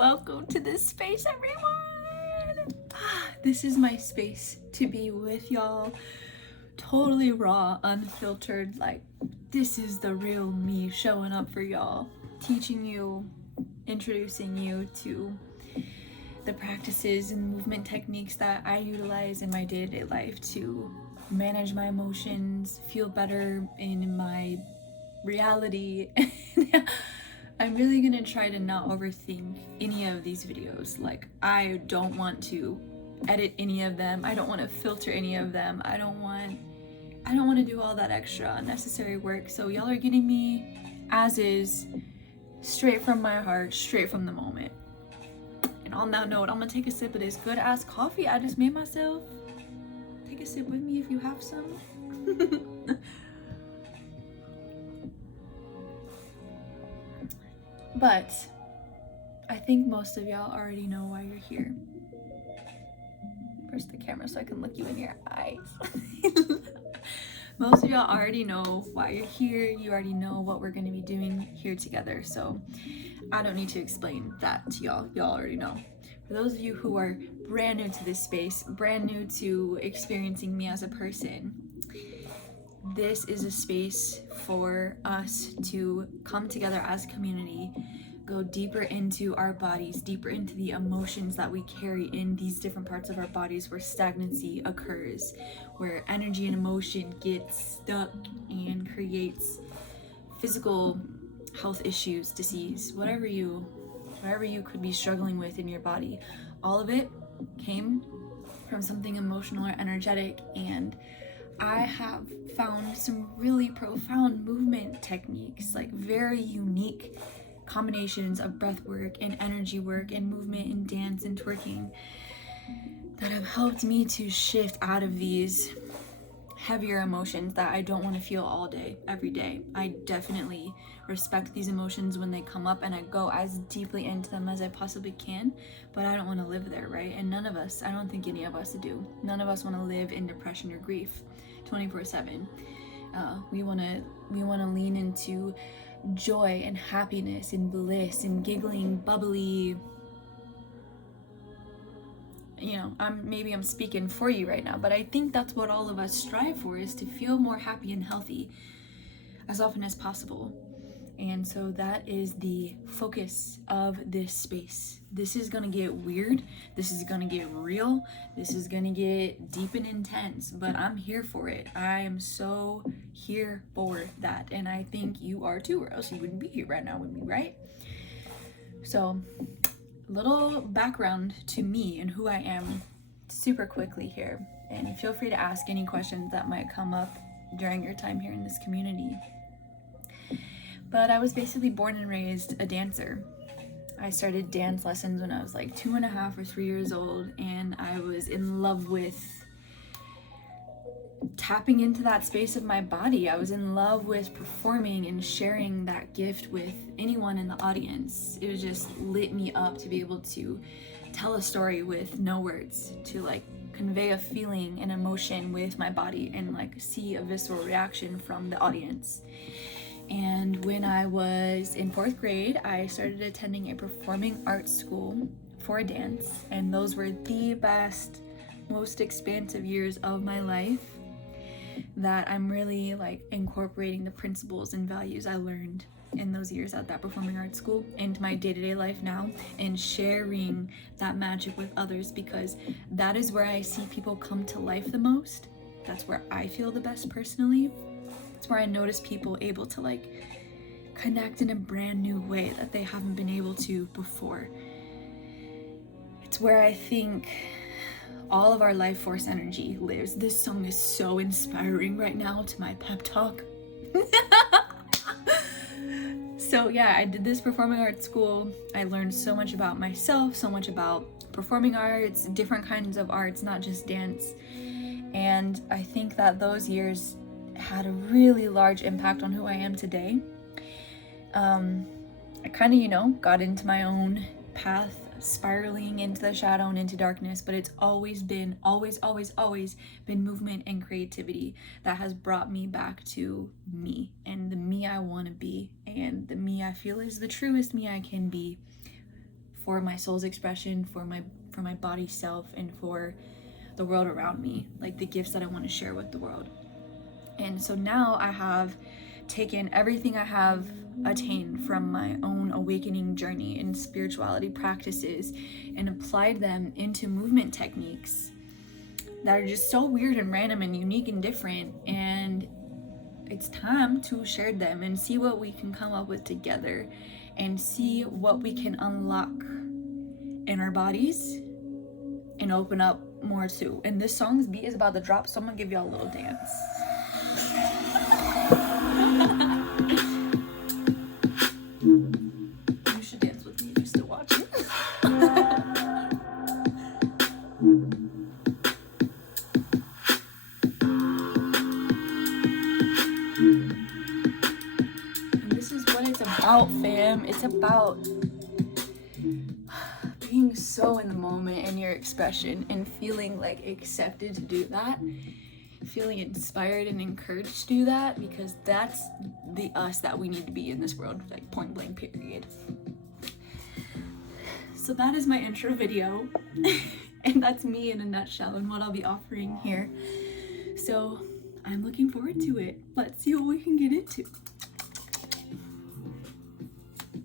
Welcome to this space, everyone. This is my space to be with y'all, totally raw, unfiltered. Like, this is the real me showing up for y'all, teaching you, introducing you to the practices and movement techniques that I utilize in my day-to-day life to manage my emotions, feel better in my reality. I'm really gonna try to not overthink any of these videos. Like, I don't want to edit any of them. I don't want to filter any of them. I don't want to do all that extra unnecessary work. So y'all are getting me as is, straight from my heart, straight from the moment. And on that note, I'm gonna take a sip of this good ass coffee I just made myself. Take a sip with me if you have some. But I think most of y'all already know why you're here. Where's the camera so I can look you in your eyes? Most of y'all already know why you're here. You already know what we're going to be doing here together. So I don't need to explain that to y'all. Y'all already know. For those of you who are brand new to this space, brand new to experiencing me as a person, this is a space for us to come together as a community, go deeper into our bodies, deeper into the emotions that we carry in these different parts of our bodies where stagnancy occurs, where energy and emotion get stuck and creates physical health issues, disease, whatever you could be struggling with in your body. All of it came from something emotional or energetic, and I have found some really profound movement techniques, like very unique combinations of breath work and energy work and movement and dance and twerking that have helped me to shift out of these heavier emotions that I don't want to feel all day, every day. I definitely respect these emotions when they come up, and I go as deeply into them as I possibly can, but I don't want to live there, right? And none of us, I don't think any of us do. None of us want to live in depression or grief 24/7. We want to lean into joy and happiness and bliss and giggling, bubbly. You know, I'm speaking for you right now, but I think that's what all of us strive for, is to feel more happy and healthy as often as possible. And so that is the focus of this space. This is gonna get weird. This is gonna get real. This is gonna get deep and intense, but I'm here for it. I am so here for that. And I think you are too, or else you wouldn't be here right now with me, right? So, little background to me and who I am super quickly here. And feel free to ask any questions that might come up during your time here in this community. But I was basically born and raised a dancer. I started dance lessons when I was like 2.5 or 3 years old, and I was in love with tapping into that space of my body. I was in love with performing and sharing that gift with anyone in the audience. It was just lit me up to be able to tell a story with no words, to like convey a feeling and emotion with my body and like see a visceral reaction from the audience. And when I was in 4th grade, I started attending a performing arts school for dance, and those were the best, most expansive years of my life, that I'm really like incorporating the principles and values I learned in those years at that performing arts school into my day-to-day life now, and sharing that magic with others, because that is where I see people come to life the most. That's where I feel the best personally. It's where I notice people able to like connect in a brand new way that they haven't been able to before. It's where I think all of our life force energy lives. This song is so inspiring right now to my pep talk. So yeah, I did this performing arts school. I learned so much about myself, so much about performing arts, different kinds of arts, not just dance. And I think that those years had a really large impact on who I am today. I kind of, got into my own path, spiraling into the shadow and into darkness, but it's always been movement and creativity that has brought me back to me, and the me I want to be, and the me I feel is the truest me I can be for my soul's expression, for my body self, and for the world around me, like the gifts that I want to share with the world. And so now I have taken everything I have attained from my own awakening journey and spirituality practices and applied them into movement techniques that are just so weird and random and unique and different. And it's time to share them and see what we can come up with together and see what we can unlock in our bodies and open up more to. And this song's beat is about to drop, so I'm gonna give y'all a little dance. You should dance with me if you're still watching. And this is what it's about, fam. It's about being so in the moment in your expression and feeling like accepted to do that, feeling inspired and encouraged to do that, because that's the us that we need to be in this world, like point blank period. So that is my intro video and that's me in a nutshell and what I'll be offering here. So I'm looking forward to it. Let's see what we can get into.